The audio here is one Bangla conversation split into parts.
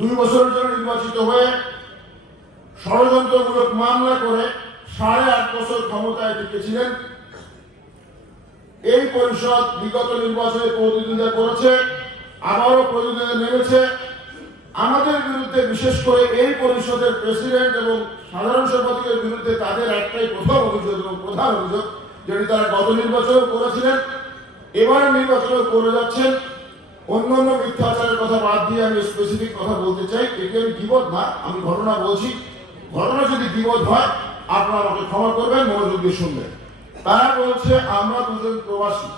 দুই বছরের জন্য নির্বাচিত হয়ে ষড়যন্ত্রমূলক মামলা করে সাড়ে আট বছর ক্ষমতায় টিকেছিলেন এই পরিষদ বিগত নির্বাচনে প্রতিদ্বন্দ্বিতা করেছে, আবারও প্রতিদ্বন্দ্বিতা নেমেছে। আমাদের বিরুদ্ধে বিশেষ করে এই পরিষদের প্রেসিডেন্ট এবং সাধারণ সম্পাদকের বিরুদ্ধে তাদের একটাই প্রথম অভিযোগ এবং প্রধান অভিযোগ, যেটি তারা গত নির্বাচনেও করেছিলেন এবারে নির্বাচনেও করে যাচ্ছেন। অন্য অন্য মিথ্যাচারের কথা বাদ দিয়ে আমি স্পেসিফিক কথা বলতে চাই। এটি আমি বিপদ না, আমি ঘটনা বলছি। ঘটনা যদি বিপদ হয়, আপনারা আমাকে ক্ষমা করবেন, মনোযোগ দিয়ে শুনবেন। তারা বলছে, আমরা দুজন প্রবাসী।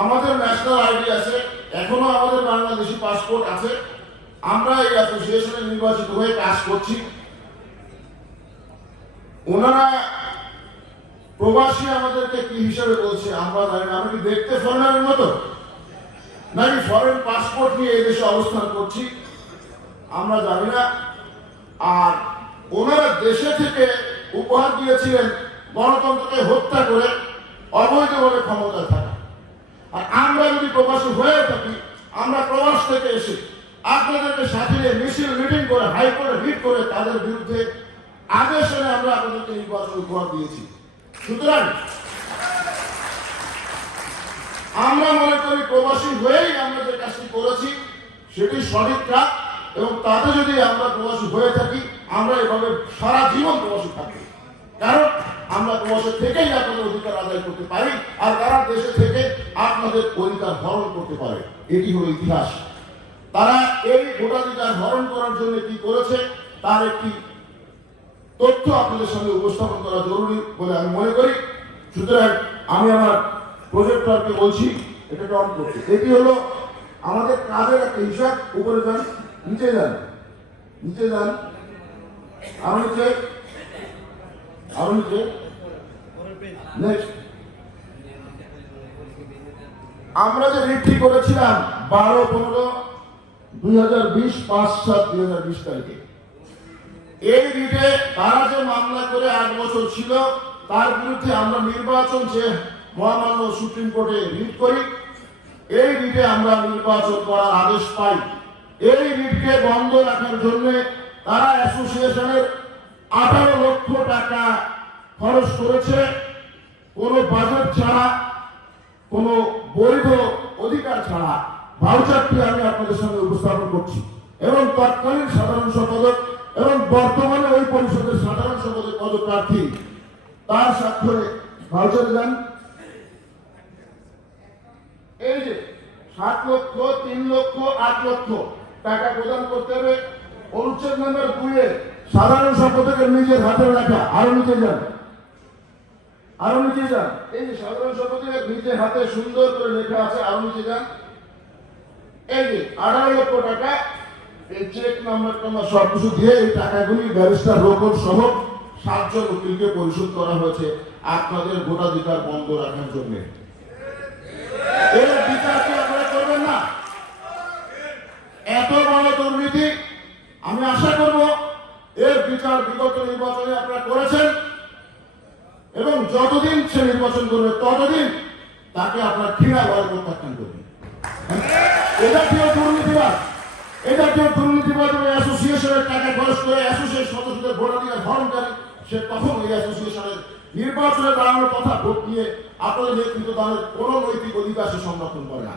আমাদের ন্যাশনাল আইডি আছে, এখনও আমাদের বাংলাদেশি পাসপোর্ট আছে। আমরা এই অ্যাসোসিয়েশনে নির্বাচিত হয়ে কাজ করছি। ওনারা প্রবাসী আমাদেরকে কি হিসাবে বলছে, আমরা জানি না। আমরা কি দেখতে ফরেনারের মতো? নাকি ফরেন পাসপোর্ট নিয়ে এই দেশে অবস্থান করছি। আমরা জানি না। আর ওনারা দেশে থেকে উপহার দিয়েছিলেন গণতন্ত্রকে হত্যা করে অবৈধভাবে ক্ষমতায় থাকা। আর আমরা যদি প্রবাসী হয়ে থাকি, আমরা প্রবাস থেকে এসে আপনাদেরকে সাথে মিছিল, মিটিং করে, হাইকোর্টে হিট করে তাদের বিরুদ্ধে আদেশ আমরা আপনাদেরকে নির্বাচন উপহার দিয়েছি। সুতরাং আমরা মনে করি প্রবাসী হয়েই আমরা যে কাজটি করেছি, সেটি সঠিক কাজ এবং তাতে যদি আমরা প্রবাসী হয়ে থাকি, আমরা এভাবে সারা জীবন প্রবাসী থাকি কারণ আমরা প্রবাসী থেকেই আপনাদের অধিকার আদায় করতে পারি আর তারা দেশে থেকে আপনাদের অধিকার হরণ করতে পারে। এটি হলো ইতিহাস। তারা এই ভোটাধিকার হরণ করার জন্য কি করেছে, তার একটি তথ্য আপনাদের সামনে উপস্থাপন করা জরুরি বলে আমি মনে করি। সুতরাং আমি আমার প্রজেক্টরকে বলছি এটাকে অন করতে এটি হলো আমাদের কাজের একটা হিসাব, উপরে যান, নিচে যান। নিচে যান। আরও নিচে আরও নিচে আমরা যে রিটটি করেছিলাম বারো, পনেরো, দুই হাজার বিশ, পাঁচ, সাত, দুই হাজার বিশ তারিখে। এই রিটে তারা যে মামলা করে আট বছর ছিল, তার বিরুদ্ধে আমরা নির্বাচন যে মহামান্য সুপ্রিম কোর্টে রিট করি। এই রিটে আমরা নির্বাচন করার আদেশ পাই। এই রিটকে বন্ধ রাখার জন্য তারা অ্যাসোসিয়েশনের আঠারো লক্ষ টাকা খরচ করেছে। কোনো বাজেট ছাড়া, কোনো বৈধ অধিকার ছাড়া ভাউচারটি আমি আপনাদের সামনে উপস্থাপন করছি। এবং তৎকালীন সাধারণ সম্পাদক এবং বর্তমানে ওই পরিষদের সাধারণ সম্পাদক পদপ্রার্থী তার স্বাক্ষরে ভাউচারে যান এই যে সাত লক্ষ, তিন লক্ষ, আট লক্ষ টাকা প্রদান করতে হবে। অনুচ্ছেদ নম্বর সাধারণ সম্পাদকের নিজের হাতে রাখা। আরও নিচে যান। আরও নিচে যান। এই যে সাধারণ সম্পাদকের নিজের হাতে সুন্দর করে লেখা আছে, আরও নিচে যান। এই যে আঠারো লক্ষ টাকা, এই চেক নাম্বার টাম্বার সব কিছু দিয়ে এই টাকাগুলি ব্যারিস্টার রোকন সহ সাতজন উকিলকে পরিশোধ করা হয়েছে আপনাদের ভোটাধিকার বন্ধ রাখার জন্য এর বিচার কি আপনারা করবেন না এত বড় দুর্নীতি আমি আশা করব এর বিচার বিগত নির্বাচনে আপনারা করেছেন এবং যতদিন সে নির্বাচন করবে, ততদিন তাকে আপনার ঘৃণা ভয় প্রত্যাখ্যান করবেন এটা কেউ দুর্নীতিবাদ এটা কেউ দুর্নীতিবাদ এবং অ্যাসোসিয়েশনের টাকা খরচ করে অ্যাসোসিয়েশন সদস্যদের ভোট ভোটাধিকার হরণকারী সে তখন এই অ্যাসোসিয়েশনের নির্বাচনে দাঁড়ানোর কথা ভোট নিয়ে আপনাদের নেতৃত্ব দানের কোনো নৈতিক অধিকার সে সংরক্ষণ করে না।